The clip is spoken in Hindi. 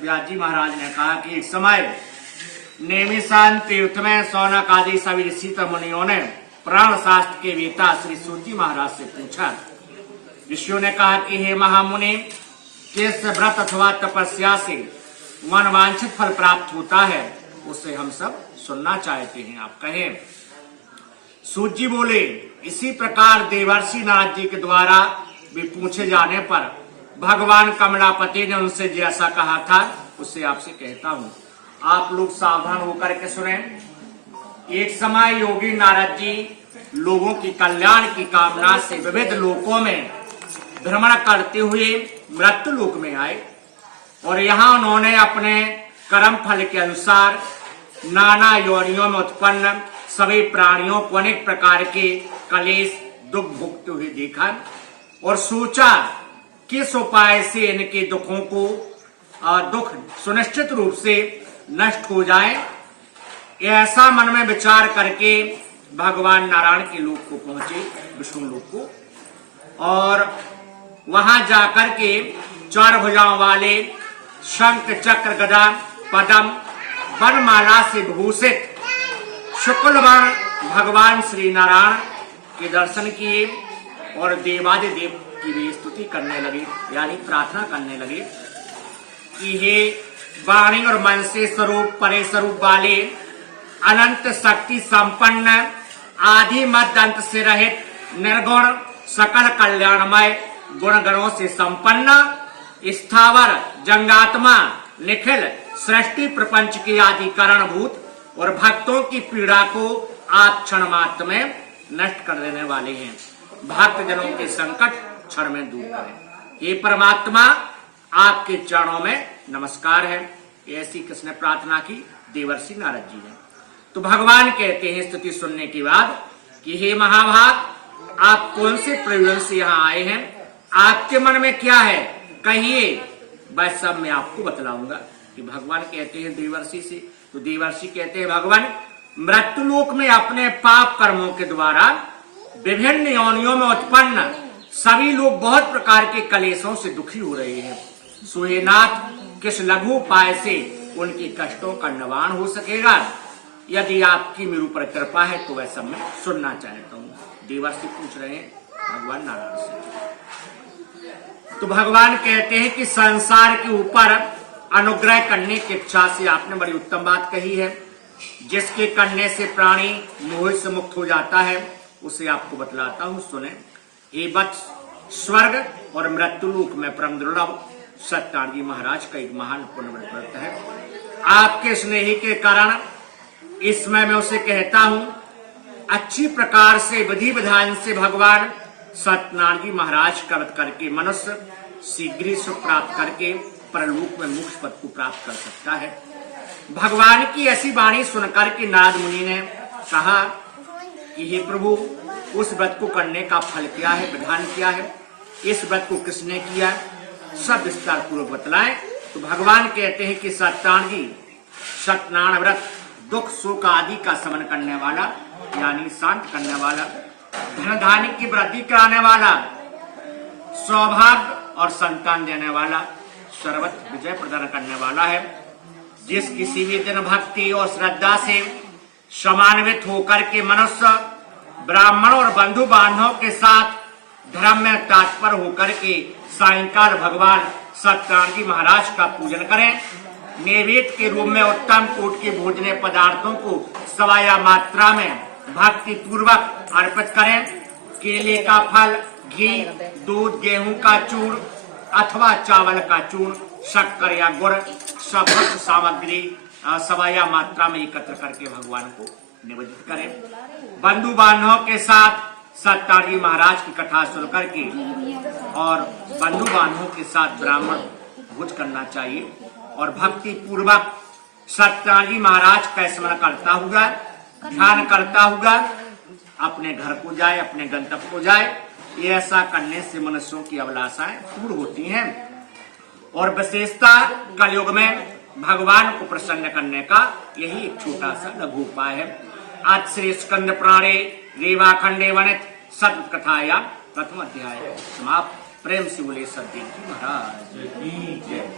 व्यास जी महाराज ने कहा कि एक समय नेमिशान तीर्थ में सौनक आदि सभी ऋषि मुनियों ने प्राण शास्त्र के वेता श्री सूत महाराज से पूछा। ऋषियों ने कहा कि हे महामुनि, किस व्रत अथवा तपस्या से मनवांछित फल प्राप्त होता है, उसे हम सब सुनना चाहते हैं, आप कहें। सूत जी बोले, इसी प्रकार देवर्षि नारद जी के द्वारा भी पूछे जाने पर भगवान कमलापति ने उनसे जैसा कहा था उससे आपसे कहता हूं। आप लोग सावधान होकर के सुने। एक समय योगी नारद जी लोगों की कल्याण की कामना से विविध लोकों में भ्रमण करते हुए मृत्यु लोक में आए और यहाँ उन्होंने अपने कर्म फल के अनुसार नाना योनियों में उत्पन्न सभी प्राणियों को अनेक प्रकार के कलेश दुख भुगते हुए देखा और सोचा किस उपाय से इनके दुखों को दुख सुनिश्चित रूप से नष्ट हो जाए। ऐसा मन में विचार करके भगवान नारायण के लोक को पहुंचे, विष्णु लोक को, और वहां जाकर के 4 भुजाओं वाले शंख चक्र गदा पद्म वनमाला से विभूषित शुक्ल वर्ण भगवान श्री नारायण के दर्शन किए और देवादिदेव की भी स्तुति करने लगे, यानी प्रार्थना करने लगे कि हे वाणी और मन से स्वरूप परे स्वरूप वाले अनंत शक्ति संपन्न आदि मध्य अंत से रहित निर्गुण सकल कल्याणमय गुण गणों से संपन्न स्थावर जंगात्मा निखिल सृष्टि प्रपंच के आदि कारणभूत और भक्तों की पीड़ा को आप क्षण मात्र में नष्ट कर देने वाले हैं। भक्त जनों के संकट क्षण में दूर करें। हे परमात्मा, आपके चरणों में नमस्कार है। ऐसी किसने प्रार्थना की? देवर्षि नारद जी ने। तो भगवान कहते हैं स्तुति सुनने के बाद कि हे महाभाग, आप कौन से प्रयोजन से यहाँ आए हैं, आपके मन में क्या है, कहिए, बस सब मैं आपको बतलाऊंगा। कि भगवान कहते हैं देवर्षि से, तो देवर्षि कहते हैं भगवान, मृत्युलोक में अपने पाप कर्मों के द्वारा विभिन्न योनियों में उत्पन्न सभी लोग बहुत प्रकार के कलेशों से दुखी हो रहे हैं। सुहेनाथ, किस लघु उपाय से उनके कष्टों का निवारण हो सकेगा? यदि आपकी मेरे ऊपर कृपा है तो वह सब मैं सुनना चाहता हूँ। देवर्षि पूछ रहे हैं भगवान नारायण से। तो भगवान कहते हैं कि संसार के ऊपर अनुग्रह करने की इच्छा से आपने बड़ी उत्तम बात कही है। जिसके करने से प्राणी मोह से मुक्त हो जाता है उसे आपको बतलाता हूँ, सुने। ये वत्स, स्वर्ग और मृत्युलोक में परम दुर्लभ सत्यनारायण जी महाराज का एक महान पुण्य व्रत है। आपके स्नेह के कारण इसमें मैं उसे कहता हूँ, अच्छी प्रकार से विधि विधान से भगवान सत्यनारायण जी महाराज का व्रत करके मनुष्य शीघ्र सुख प्राप्त करके परलोक में मोक्ष पद को प्राप्त कर सकता है। भगवान की ऐसी वाणी सुनकर के नारद मुनि ने कहा कि हे प्रभु, उस व्रत को करने का फल क्या है, विधान क्या है, इस व्रत को किसने किया, सब विस्तार पूर्वक बतलाएं। तो भगवान कहते हैं कि सत्यनारायण जी सत्यनारायण व्रत दुख शोक आदि का शमन करने वाला, यानी शांत करने वाला, धन धान्य की वृद्धि कराने वाला, सौभाग्य और संतान देने वाला, सर्वत्र विजय प्रदान करने वाला है। जिस किसी भी दिन भक्ति और श्रद्धा से समान्वित होकर के मनुष्य ब्राह्मण और बंधु बांधवों के साथ धर्म में तत्पर होकर के सायंकाल भगवान सत्यनारायण जी महाराज का पूजन करें, नैवेद्य के रूप में उत्तम कोट के भोजनीय पदार्थों को सवाया मात्रा में भक्ति पूर्वक अर्पित करें। केले का फल, घी, दूध, गेहूं का चूर्ण अथवा चावल का चूर्ण, शक्कर या गुड़, सब सामग्री सवाया मात्रा में एकत्र करके भगवान को निवेदित करें। बंधु बांधवों के साथ सत्यनारायण जी महाराज की कथा सुन करके और बंधु बांधवों के साथ ब्राह्मण भोज करना चाहिए और भक्ति पूर्वक सत्यनारायण जी महाराज का स्मरण करता हुआ, ध्यान करता हुआ अपने घर को जाए, अपने गंतव्य को जाए। ये ऐसा करने से मनुष्यों की अभिलाषाएं पूर्ण होती हैं और विशेषता कलयुग में भगवान को प्रसन्न करने का यही एक छोटा सा लघु उपाय है। आज श्री स्कंद पुराणे रेवाखंडे वनित सत्य कथाया प्रथम अध्याय समाप्त। प्रेम से बोले सतदेव जी महाराज की जय।